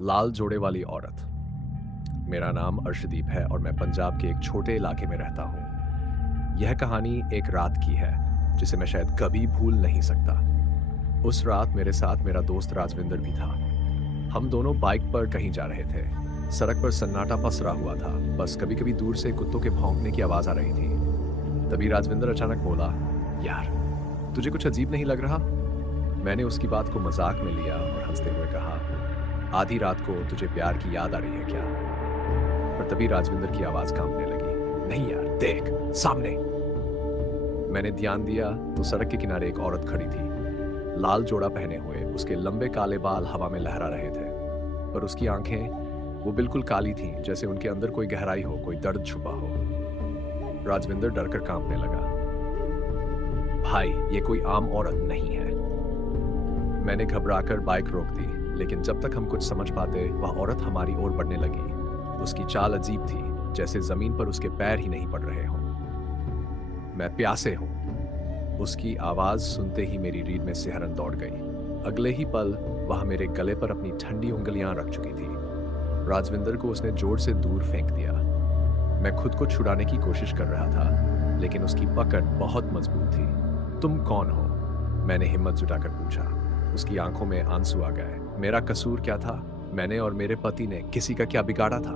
लाल जोड़े वाली औरत। मेरा नाम अर्शदीप है और मैं पंजाब के एक छोटे इलाके में रहता हूँ। यह कहानी एक रात की है जिसे मैं शायद कभी भूल नहीं सकता। उस रात मेरे साथ मेरा दोस्त राजविंदर भी था। हम दोनों बाइक पर कहीं जा रहे थे। सड़क पर सन्नाटा पसरा हुआ था, बस कभी कभी दूर से कुत्तों के भौंकने की आवाज आ रही थी। तभी राजविंदर अचानक बोला, यार तुझे कुछ अजीब नहीं लग रहा? मैंने उसकी बात को मजाक में लिया और हंसते हुए कहा, आधी रात को तुझे प्यार की याद आ रही है क्या? पर तभी राजविंदर की आवाज कांपने लगी, नहीं यार, देख सामने। मैंने ध्यान दिया तो सड़क के किनारे एक औरत खड़ी थी। लाल जोड़ा पहने हुए उसके लंबे काले बाल हवा में लहरा रहे थे, पर उसकी आंखें वो बिल्कुल काली थीं, जैसे उनके अंदर कोई गहराई हो, कोई दर्द छुपा हो। राजविंदर डरकर कांपने लगा। भाई, ये कोई आम औरत नहीं है। मैंने घबराकर बाइक रोक दी, लेकिन जब तक हम कुछ समझ पाते वह औरत हमारी ओर बढ़ने लगी। उसकी चाल अजीब थी, जैसे जमीन पर उसके पैर ही नहीं पड़ रहे हों। मैं प्यासे हूं। उसकी आवाज सुनते ही मेरी रीढ़ में सिहरन दौड़ गई। अगले ही पल वह मेरे गले पर अपनी ठंडी उंगलियां रख चुकी थी। राजविंदर को उसने जोर से दूर फेंक दिया। मैं खुद को छुड़ाने की कोशिश कर रहा था, लेकिन उसकी पकड़ बहुत मजबूत थी। तुम कौन हो? मैंने हिम्मत जुटाकर पूछा। उसकी आंखों में आंसू आ गए। मेरा कसूर क्या था? मैंने और मेरे पति ने किसी का क्या बिगाड़ा था?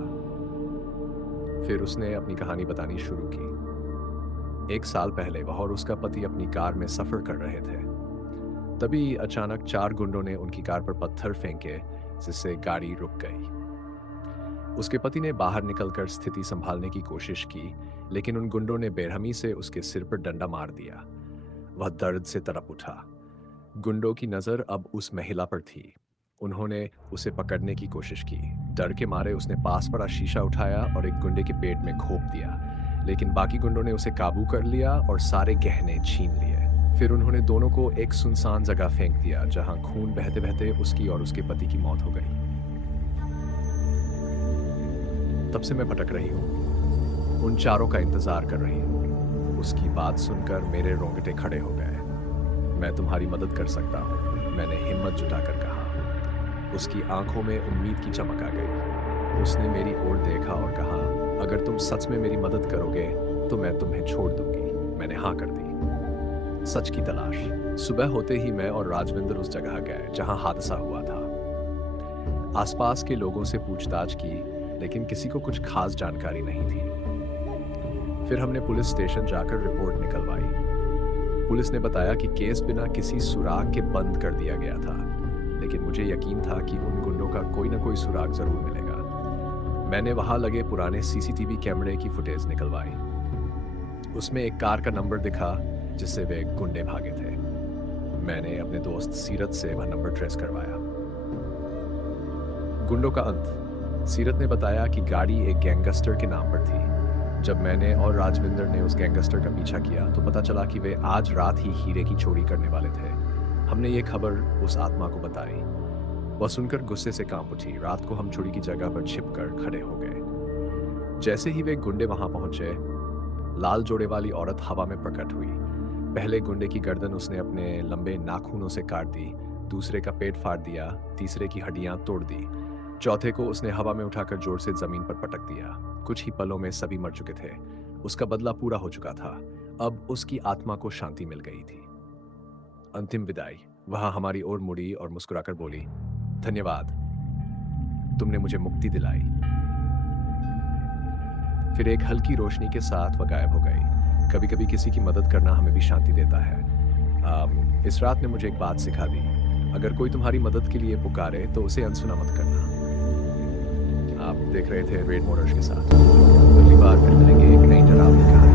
फिर उसने अपनी कहानी बतानी शुरू की। 1 साल पहले वह और उसका पति अपनी कार में सफर कर रहे थे। तभी अचानक 4 गुंडों ने उनकी कार पर पत्थर फेंके, जिससे गाड़ी रुक गई। उसके पति ने बाहर निकलकर स्थिति संभालने की कोशिश की, लेकिन उन गुंडों ने बेरहमी से उसके सिर पर डंडा मार दिया। वह दर्द से तड़प उठा। गुंडों की नजर अब उस महिला पर थी। उन्होंने उसे पकड़ने की कोशिश की। डर के मारे उसने पास पड़ा शीशा उठाया और एक गुंडे के पेट में घोंप दिया, लेकिन बाकी गुंडों ने उसे काबू कर लिया और सारे गहने छीन लिए। फिर उन्होंने दोनों को एक सुनसान जगह फेंक दिया, जहां खून बहते बहते उसकी और उसके पति की मौत हो गई। तब से मैं भटक रही हूँ, उन चारों का इंतजार कर रही हूँ। उसकी बात सुनकर मेरे रोंगटे खड़े हो गए। मैं तुम्हारी मदद कर सकता हूँ, मैंने हिम्मत जुटाकर कहा। उसकी आंखों में उम्मीद की चमक आ गई। उसने मेरी ओर देखा और कहा, अगर तुम सच में मेरी मदद करोगे तो मैं तुम्हें छोड़ दूंगी। मैंने हाँ कर दी। सच की तलाश। सुबह होते ही मैं और राजविंदर उस जगह गए जहां हादसा हुआ था। आसपास के लोगों से पूछताछ की, लेकिन किसी को कुछ खास जानकारी नहीं थी। फिर हमने पुलिस स्टेशन जाकर रिपोर्ट निकलवाई। पुलिस ने बताया कि केस बिना किसी सुराग के बंद कर दिया गया था, लेकिन मुझे यकीन था कि उन गुंडों का कोई ना कोई सुराग जरूर मिलेगा। मैंने वहां लगे पुराने सीसीटीवी कैमरे की फुटेज निकलवाई। उसमें एक कार का नंबर दिखा जिससे वे गुंडे भागे थे। मैंने अपने दोस्त सीरत से वह नंबर ट्रेस करवाया। गुंडों का अंत। सीरत ने बताया कि गाड़ी एक गैंगस्टर के नाम पर थी। जब मैंने और राजविंदर ने उस गैंगस्टर का पीछा किया तो पता चला कि वे आज रात ही हीरे की चोरी करने वाले थे। हमने ये खबर उस आत्मा को बताई। वह सुनकर गुस्से से कांप उठी। रात को हम चोरी की जगह पर छिपकर खड़े हो गए। जैसे ही वे गुंडे वहां पहुंचे, लाल जोड़े वाली औरत हवा में प्रकट हुई। पहले गुंडे की गर्दन उसने अपने लंबे नाखूनों से काट दी, दूसरे का पेट फाड़ दिया, तीसरे की हड्डियां तोड़ दी, चौथे को उसने हवा में उठाकर जोर से जमीन पर पटक दिया। कुछ ही पलों में सभी मर चुके थे। उसका बदला पूरा हो चुका था। अब उसकी आत्मा को शांति मिल गई थी। अंतिम विदाई। वह हमारी ओर मुड़ी और मुस्कुराकर बोली, धन्यवाद, तुमने मुझे मुक्ति दिलाई। फिर एक हल्की रोशनी के साथ वह गायब हो गई। कभी कभी किसी की मदद करना हमें भी शांति देता है। इस रात ने मुझे एक बात सिखा दी, अगर कोई तुम्हारी मदद के लिए पुकारे तो उसे अनसुना मत करना। आप देख रहे थे रेड मोटर्स के साथ। अगली बार फिर मिलेंगे एक नई डरावनी कहानी।